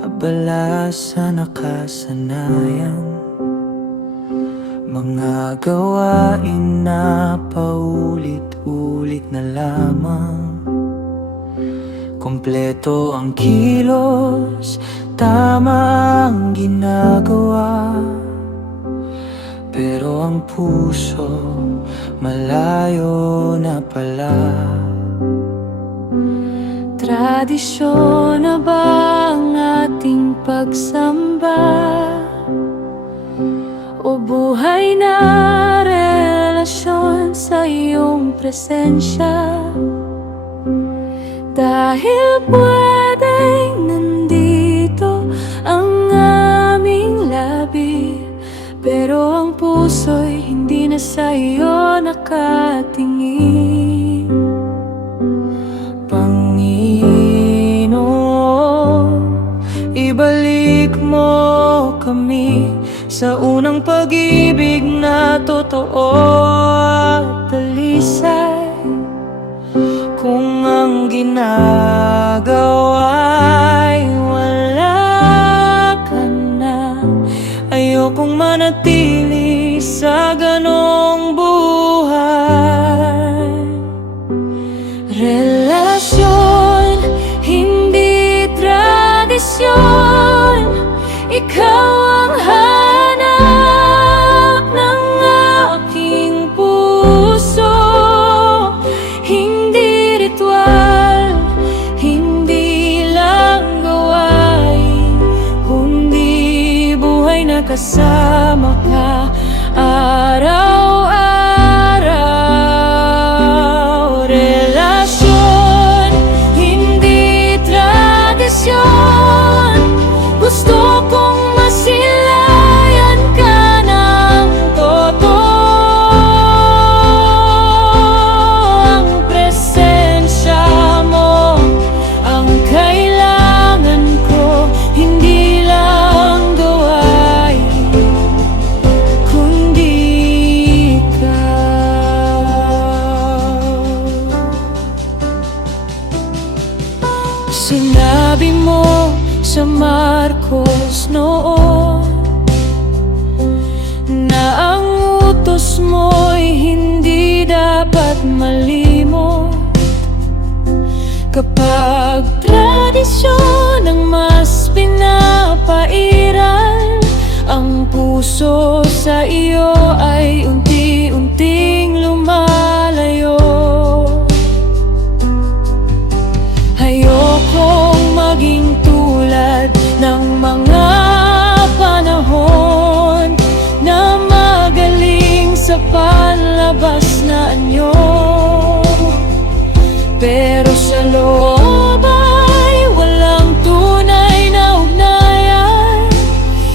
abala sa nakasanayan, mga gawain na paulit-ulit na lamang. Kompleto ang kilos, tama ang ginagawa, pero ang puso malayo na pala. Tradisyon na ba ang ating pagsamba? O buhay na relasyon sa iyong presensya? Dahil pwedeng nandito ang aming labi, pero ang puso'y hindi na sa iyo nakatingin. Panginoon, ibalik mo kami sa unang pag-ibig na totoo at talisay. Kung ang ginagawa'y wala ka na, ayokong manatili sa ganong buhay. Relasyon, hindi tradisyon. Ikaw ang hanap ng aking puso. Hindi ritual, hindi lang gawain, kundi buhay na kasama ka araw-araw. Relasyon, hindi tradisyon. Gusto kong masilayan ka ng totoo. Ang presensya mo ang kailangan ko, hindi lang gawain, kundi ikaw. Sinabi mo sa Marcos noon na ang utos mo'y hindi dapat malimot. Kapag tradisyon ang mas pinapairal, ang puso sa iyo ay unti-unting lumalayo. Ayokong maging tulad ng mga panahon na magaling sa panlabas na anyo, pero sa loob ay walang tunay na ugnayan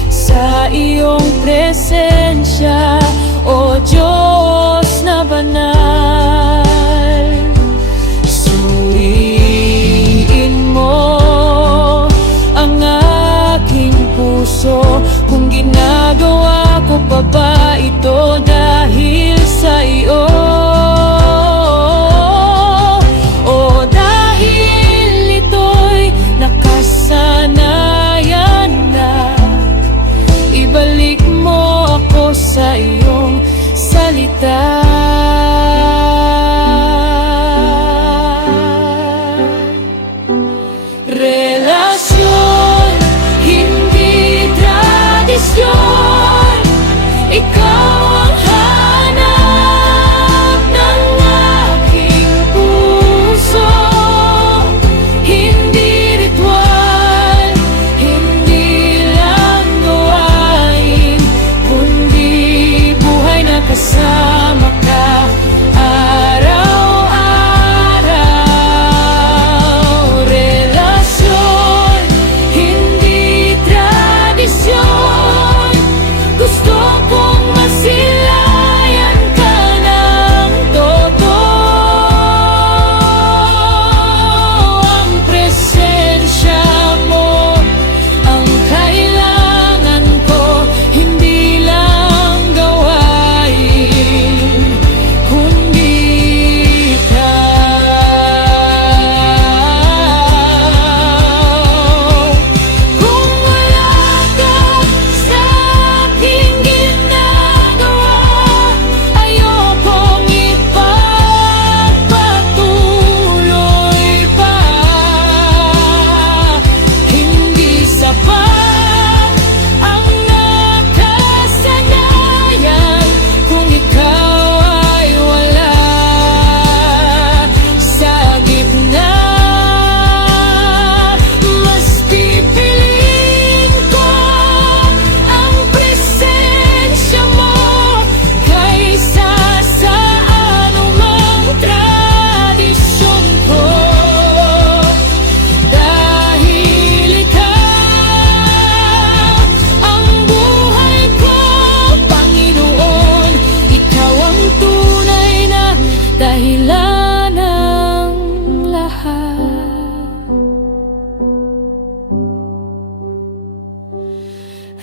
sa iyong presensya, o Diyos na banal. Suriin mo ang aking puso, kung ginagawa ko pa ba ito dahil sa iyo, o dahil ito'y nakasanayan na. Ibalik mo ako sa iyong salita. Relasyon, hindi tradisyon. Ikaw ang hanap ng aking puso. Hindi ritual, hindi lang gawain, kundi buhay na kasama ka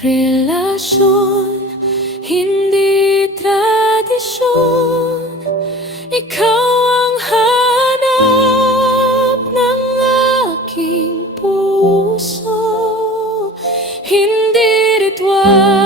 relasyon, hindi tradisyon. Ikaw ang hanap ng aking puso, hindi ritual.